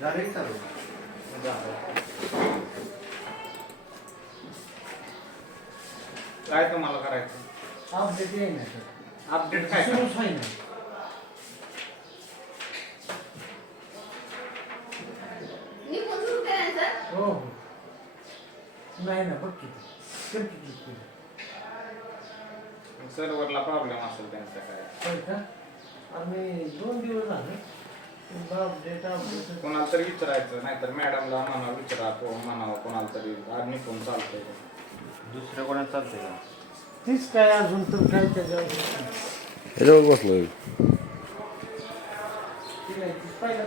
झालं चालू. काय तुम्हाला करायचं? अपडेट येईना अपडेट काय सुरूच आहे ना. हो हो नाही ना बघ किती किती सर्व्हरला प्रॉब्लेम असेल त्यांचा काय. होय का? आम्ही 2 दिवस झाले अपडेट कोणाला तरी विचारायचं, नाहीतर मॅडमला म्हणा विचारा, म्हणावं कोणाला तरी आणि कोण चालतंय. दुसऱ्या कोणाला चालतंय का? तीच काय अजून तर काय त्याच्यावर ह्याच्यावर बसलोय. पहिला